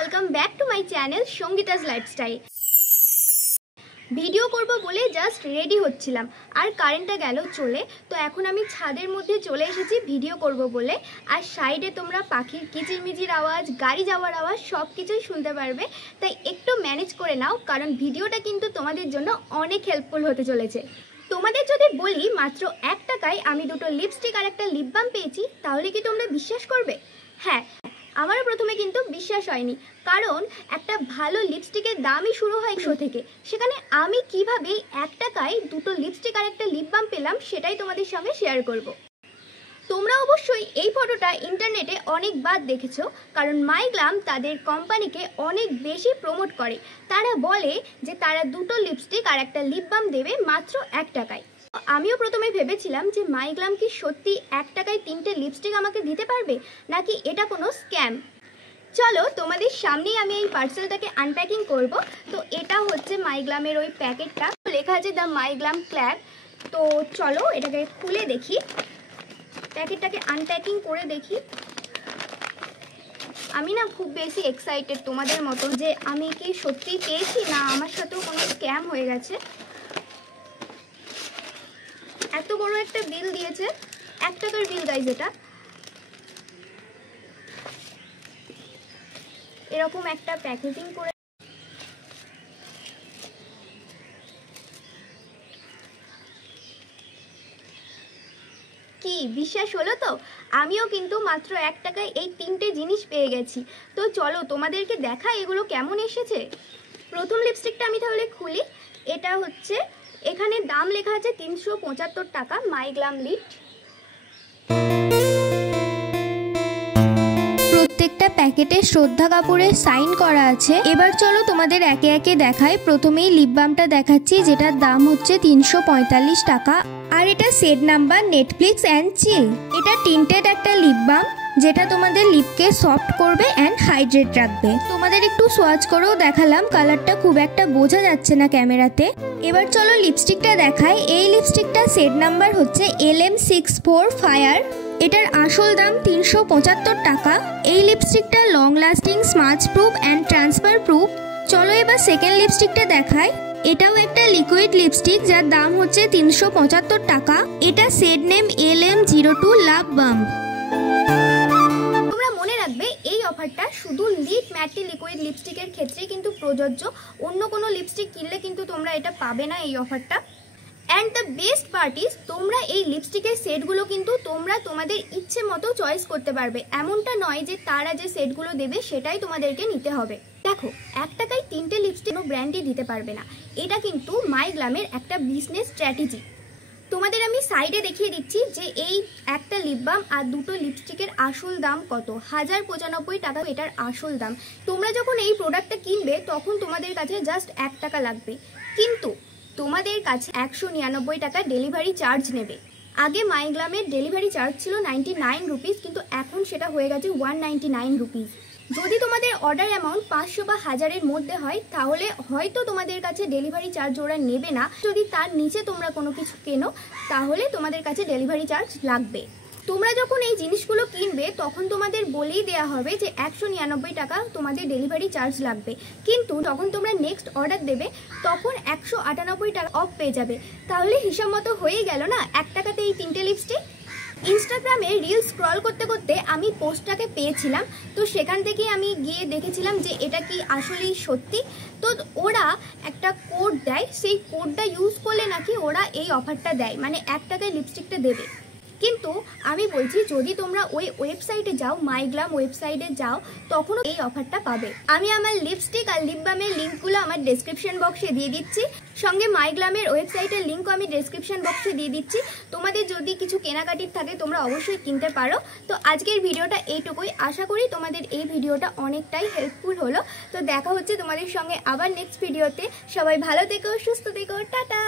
Welcome back to my channel Sangeeta's lifestyle. Video করব বলে just ready হচ্ছিলাম আর কারেন্টটা গেল চলে। তো এখন আমি ছাদের মধ্যে চলে এসেছি ভিডিও করব বলে। আর সাইডে তোমরা পাখির কিচিরমিচির আওয়াজ, গাড়ি যাওয়ার আওয়াজ সব কিছুই শুনতে পারবে। তাই একটু ম্যানেজ করে নাও, কারণ ভিডিওটা কিন্তু তোমাদের জন্য অনেক হেল্পফুল হতে চলেছে। তোমাদের যদি বলি মাত্র 1 টাকায় আমি দুটো লিপস্টিক আর একটা লিপ বাম পেয়েছি, তাহলে কি তোমরা বিশ্বাস করবে? হ্যাঁ, আমারও প্রথমে কিন্তু বিশ্বাস হয়নি, কারণ একটা ভালো লিপস্টিকের দামই শুরু হয় 100 থেকে। সেখানে আমি কিভাবে 1 টাকায় দুটো লিপস্টিক আর একটা লিপ বাম পেলাম সেটাই তোমাদের সঙ্গে শেয়ার করব। তোমরা অবশ্যই এই ফটোটা ইন্টারনেটে অনেকবার দেখেছো, কারণ মাইগ্লাম তাদের কোম্পানিকে অনেক বেশি প্রমোট করে। তারা বলে যে তারা দুটো লিপস্টিক আর একটা লিপ বাম দেবে মাত্র 1 টাকায়। আমিও প্রথমে ভেবেছিলাম যে মাইগ্লাম কি সত্যি 1 টাকায় 3টে লিপস্টিক আমাকে দিতে পারবে, নাকি এটা কোনো স্ক্যাম। চলো তোমাদের সামনেই আমি এই পার্সেলটাকে আনপ্যাকিং করব। তো এটা হচ্ছে মাইগ্লামের ওই প্যাকেটটা, লেখা আছে দ্য মাইগ্লাম ক্ল্যাব। তো চলো এটাকে খুলে দেখি, প্যাকেটটাকে আনপ্যাকিং করে দেখি। আমি না খুব বেশি এক্সাইটেড তোমাদের মতো, যে আমি কি সত্যি পেয়েছি না আমার সাথেও কোনো স্ক্যাম হয়ে গেছে। এত বড় একটা বিল দিয়েছে, 1 টাকার বিল গাইজ। এটা এরকম একটা প্যাকেজিং করে, কি বিশ্বাস হলো তো? আমিও কিন্তু মাত্র 1 টাকায় এই 3টে জিনিস পেয়ে গেছি। তো চলো তোমাদেরকে দেখাই এগুলো কেমন এসেছে। প্রথম লিপস্টিকটা আমি তাহলে খুলি। এটা হচ্ছে, এখানে দাম লেখা আছে 375 টাকা, মাইগ্লাম লিপ। প্রত্যেকটা প্যাকেটে শ্রদ্ধা কাপুরের সাইন করা আছে। এবার চলো তোমাদের একে একে দেখাই। প্রথমেই লিপ বামটা দেখাচ্ছি, যেটার দাম হচ্ছে 345 টাকা। আর এটা set number Netflix and chill. এটা টিন্টেড একটা লিপ বাম, যেটা তোমাদের লিপকে সফট করবে অ্যান্ড হাইড্রেট রাখবে। তোমাদের একটু সোয়াচ করেও দেখালাম, কালারটা খুব একটা বোঝা যাচ্ছে না ক্যামেরাতে। এবার চলো লিপস্টিকটা দেখাই। এই লিপস্টিকটা সেট নাম্বার হচ্ছে LM64 ফায়ার। এটার আসল দাম 375 টাকা। এই লিপস্টিকটা long lasting, smudge proof and transfer proof. চলো এবার সেকেন্ড লিপস্টিকটা দেখাই। এটাও একটা লিকুইড লিপস্টিক, যার দাম হচ্ছে 375 টাকা। এটা শেড নেম LM02 লাভ বাম। তোমরা মনে রাখবে এই অফারটা শুধু লিপ ম্যাটি লিকুইড লিপস্টিকের ক্ষেত্রেই কিন্তু প্রযোজ্য। অন্য কোনো লিপস্টিক কিনলে কিন্তু তোমরা এটা পাবে না এই অফারটা। And the best part is, তোমরা এই লিপস্টিকের সেটগুলো কিন্তু তোমরা তোমাদের ইচ্ছে মতো চয়েস করতে পারবে। এমনটা নয় যে তারা যে সেটগুলো দেবে সেটাই তোমাদেরকে নিতে হবে। দেখো, 1 টাকায় 3টে লিপস্টিক কোনো ব্র্যান্ডই দিতে পারবে না। এটা কিন্তু মাইগ্লামের একটা বিজনেস স্ট্র্যাটেজি। তোমাদের আমি সাইডে দেখিয়ে দিচ্ছি যে এই একটা লিপ বাম আর দুটো লিপস্টিকের আসল দাম কত। 1095 টাকা এটার আসল দাম। তোমরা যখন এই প্রোডাক্টটা কিনবে তখন তোমাদের কাছে জাস্ট 1 টাকা লাগবে, কিন্তু তোমাদের কাছে 199 টাকা ডেলিভারি চার্জ নেবে। আগে মাইগ্লামের ডেলিভারি চার্জ ছিল 99 রুপিস, কিন্তু এখন সেটা হয়ে গেছে 199 রুপিস। যদি তোমাদের অর্ডার অ্যামাউন্ট 500 বা 1000-এর মধ্যে হয়, তাহলে হয়তো তোমাদের কাছে ডেলিভারি চার্জ ওরা নেবে না। যদি তার নিচে তোমরা কোনো কিছু কেনো, তাহলে তোমাদের কাছে ডেলিভারি চার্জ লাগবে। তোমরা যখন এই জিনিসগুলো কিনবে তখন তোমাদের বলেই দেওয়া হবে যে 199 টাকা তোমাদের ডেলিভারি চার্জ লাগবে, কিন্তু যখন তোমরা নেক্সট অর্ডার দেবে তখন 198 টাকা অফ পেয়ে যাবে। তাহলে হিসাব মতো হয়ে গেল না 1 টাকাতে এই 3টে লিপস্টিক। ইনস্টাগ্রামে রিল স্ক্রল করতে করতে আমি পোস্টটাকে পেয়েছিলাম, তো সেখান থেকে আমি গিয়ে দেখেছিলাম যে এটা কি আসলেই সত্যি। তো ওরা একটা কোড দেয়, সেই কোডটা ইউজ করলে নাকি ওরা এই অফারটা দেয়, মানে 1 টাকায় লিপস্টিকটা দেবে। কিন্তু আমি বলছি, যদি তোমরা ওই ওয়েবসাইটে যাও, মাইগ্লাম ওয়েবসাইটে যাও, তখনও এই অফারটা পাবে। আমি আমার লিপস্টিক আর লিপ বামের লিঙ্কগুলো আমার ডেসক্রিপশন বক্সে দিয়ে দিচ্ছি, সঙ্গে মাইগ্লামের ওয়েবসাইটের লিঙ্কও আমি ডেসক্রিপশন বক্সে দিয়ে দিচ্ছি। তোমাদের যদি কিছু কেনাকাটির থাকে তোমরা অবশ্যই কিনতে পারো। তো আজকের ভিডিওটা এইটুকুই। আশা করি তোমাদের এই ভিডিওটা অনেকটাই হেল্পফুল হলো। তো দেখা হচ্ছে তোমাদের সঙ্গে আবার নেক্সট ভিডিওতে। সবাই ভালো থেকো, সুস্থ থেকো, টাটা।